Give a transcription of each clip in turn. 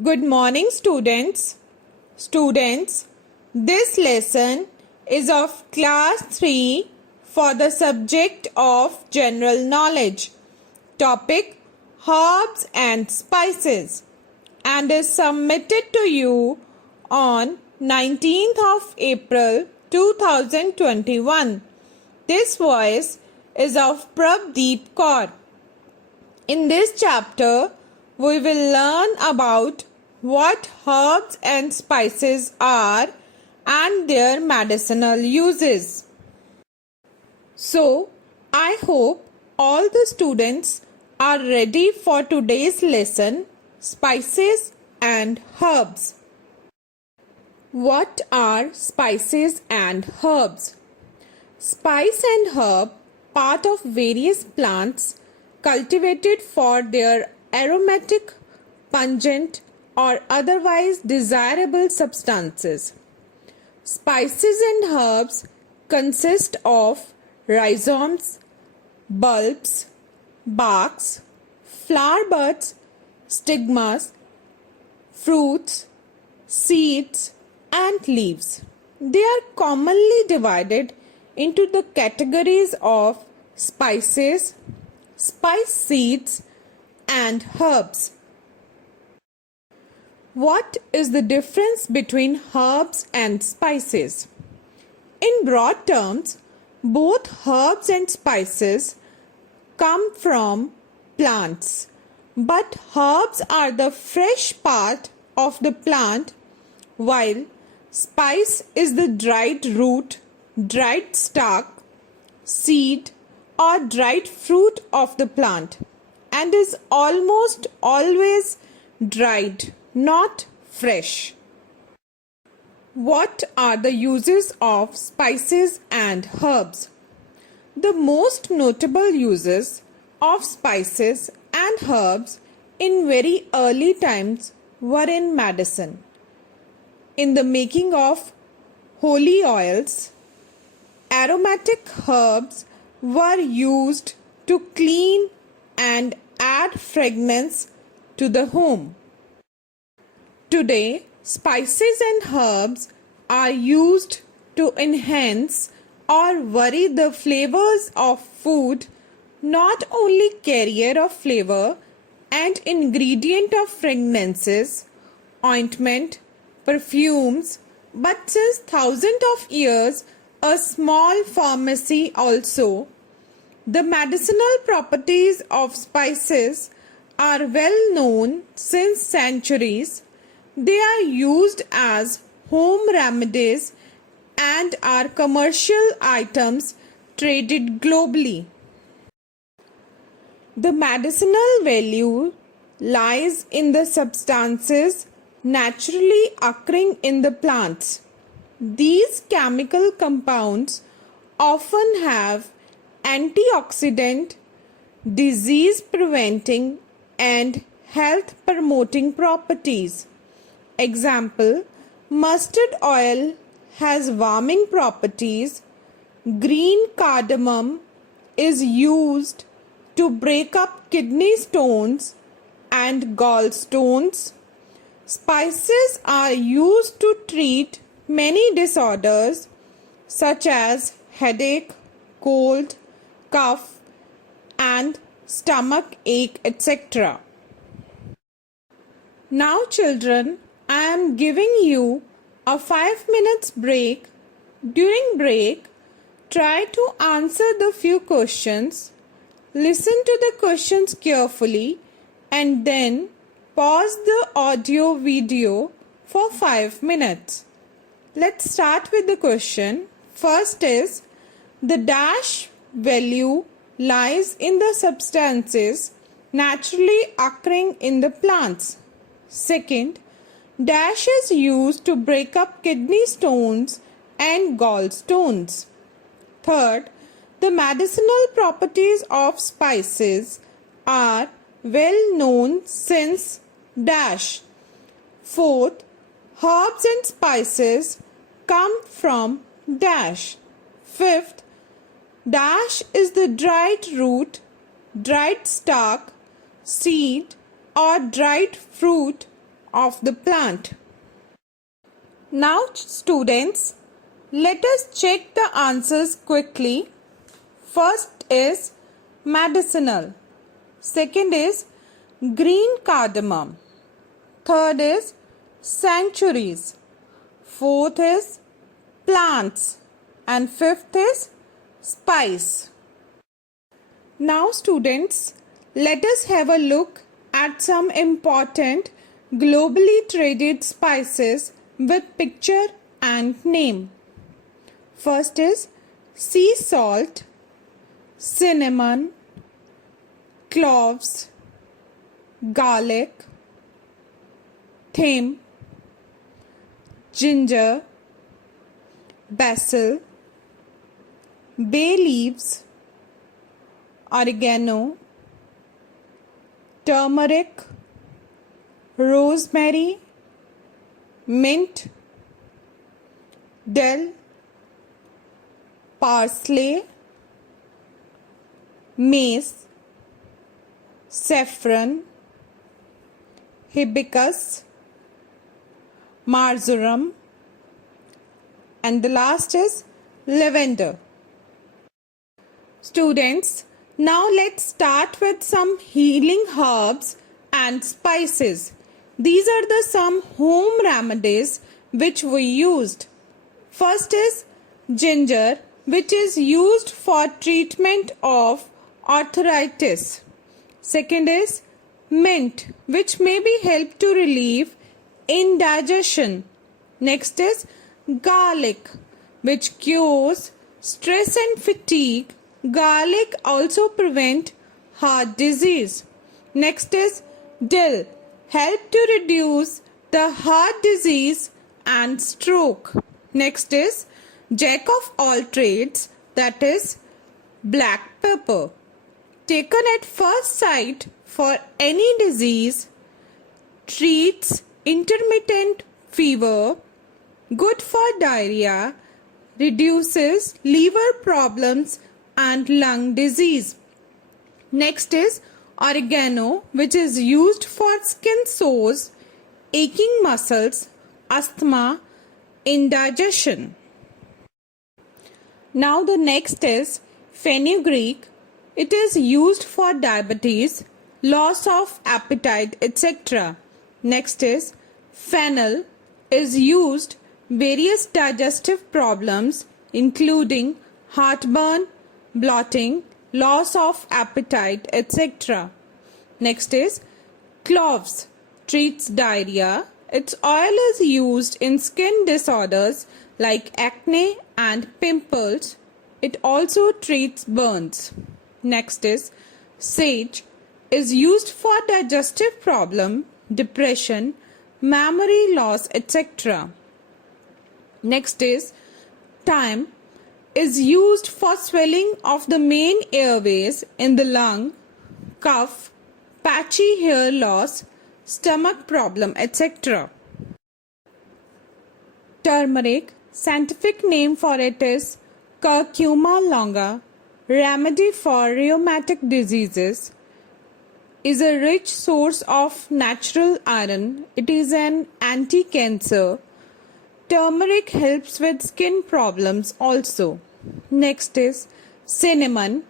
Good morning, students. Students, this lesson is of class 3 for the subject of general knowledge. Topic herbs and spices and is submitted to you on 19th of April 2021. This voice is of Prabdeep Kaur. In this chapter, we will learn about what herbs and spices are and their medicinal uses. So, I hope all the students are ready for today's lesson, spices and herbs. What are spices and herbs? Spice and herb, part of various plants cultivated for their aromatic, pungent, or otherwise desirable substances. Spices and herbs consist of rhizomes, bulbs, barks, flower buds, stigmas, fruits, seeds, and leaves. They are commonly divided into the categories of spices, spice seeds, and herbs. What is the difference between herbs and spices? In broad terms, both herbs and spices come from plants, but herbs are the fresh part of the plant, while spice is the dried root, dried stalk, seed, or dried fruit of the plant and is almost always dried, not fresh. What are the uses of spices and herbs? The most notable uses of spices and herbs in very early times were in medicine, in the making of holy oils. Aromatic herbs were used to clean and add fragrance to the home. Today, spices and herbs are used to enhance or vary the flavors of food, not only carrier of flavor and ingredient of fragrances, ointment, perfumes, but since thousands of years, a small pharmacy also. The medicinal properties of spices are well known since centuries. They are used as home remedies and are commercial items traded globally. The medicinal value lies in the substances naturally occurring in the plants. These chemical compounds often have antioxidant, disease preventing, and health promoting properties. Example, mustard oil has warming properties. Green cardamom is used to break up kidney stones and gallstones. Spices are used to treat many disorders such as headache, cold, cough, and stomach ache, etc. Now, children, I am giving you a 5 minutes break. During break, try to answer the few questions. Listen to the questions carefully and then pause the audio video for 5 minutes. Let's start with the question. First is, the dash value lies in the substances naturally occurring in the plants. Second, dash is used to break up kidney stones and gallstones. Third, the medicinal properties of spices are well known since dash. Fourth, herbs and spices come from dash. Fifth, dash is the dried root, dried stalk, seed, or dried fruit of the plant. Now students, let us check the answers quickly. First is medicinal. Second is green cardamom. Third is sanctuaries. Fourth is plants. And fifth is spice. Now students, let us have a look at some important globally traded spices with picture and name. First is sea salt, cinnamon, cloves, garlic, thyme, ginger, basil, bay leaves, oregano, turmeric, rosemary, mint, dill, parsley, mace, saffron, hibiscus, marjoram, and the last is lavender. Students, now let's start with some healing herbs and spices. These are the some home remedies which we used. First is ginger, which is used for treatment of arthritis. Second is mint, which may be helped to relieve indigestion. Next is garlic, which cures stress and fatigue. Garlic also prevent heart disease. Next is dill, help to reduce the heart disease and stroke. Next is jack of all trades, that is black pepper. Taken at first sight for any disease, treats intermittent fever, good for diarrhea, reduces liver problems and lung disease. Next is oregano, which is used for skin sores, aching muscles, asthma, indigestion. Now the next is fenugreek. It is used for diabetes, loss of appetite, etc. Next is fennel, is used various digestive problems including heartburn, bloating, loss of appetite, etc. Next is cloves, treats diarrhea. Its oil is used in skin disorders like acne and pimples. It also treats burns. Next is sage, is used for digestive problem, depression, memory loss, etc. Next is thyme, is used for swelling of the main airways in the lung, cough, patchy hair loss, stomach problem, etc. Turmeric, scientific name for it is Curcuma longa, remedy for rheumatic diseases, is a rich source of natural iron. It is an anti-cancer. Turmeric helps with skin problems also. Next is cinnamon,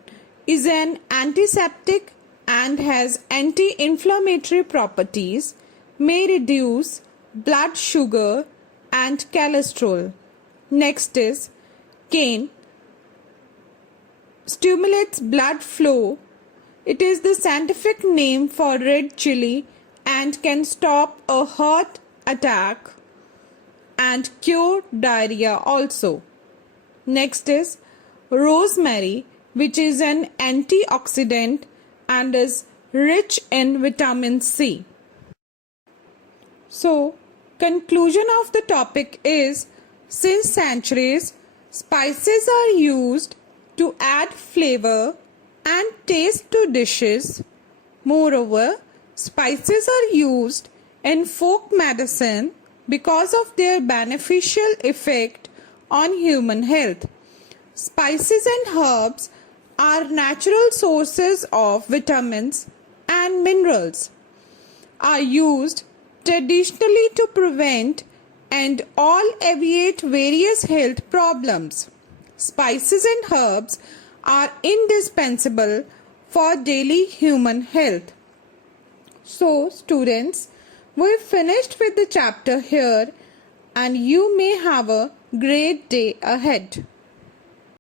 is an antiseptic and has anti-inflammatory properties, may reduce blood sugar and cholesterol. Next is cane, stimulates blood flow. It is the scientific name for red chili and can stop a heart attack and cure diarrhea also. Next is rosemary, which is an antioxidant and is rich in vitamin C. So, conclusion of the topic is, since centuries, spices are used to add flavor and taste to dishes. Moreover, spices are used in folk medicine because of their beneficial effect on human health. Spices and herbs are natural sources of vitamins and minerals, are used traditionally to prevent and all alleviate various health problems. Spices and herbs are indispensable for daily human health. So, students, we finished with the chapter here, and you may have a great day ahead.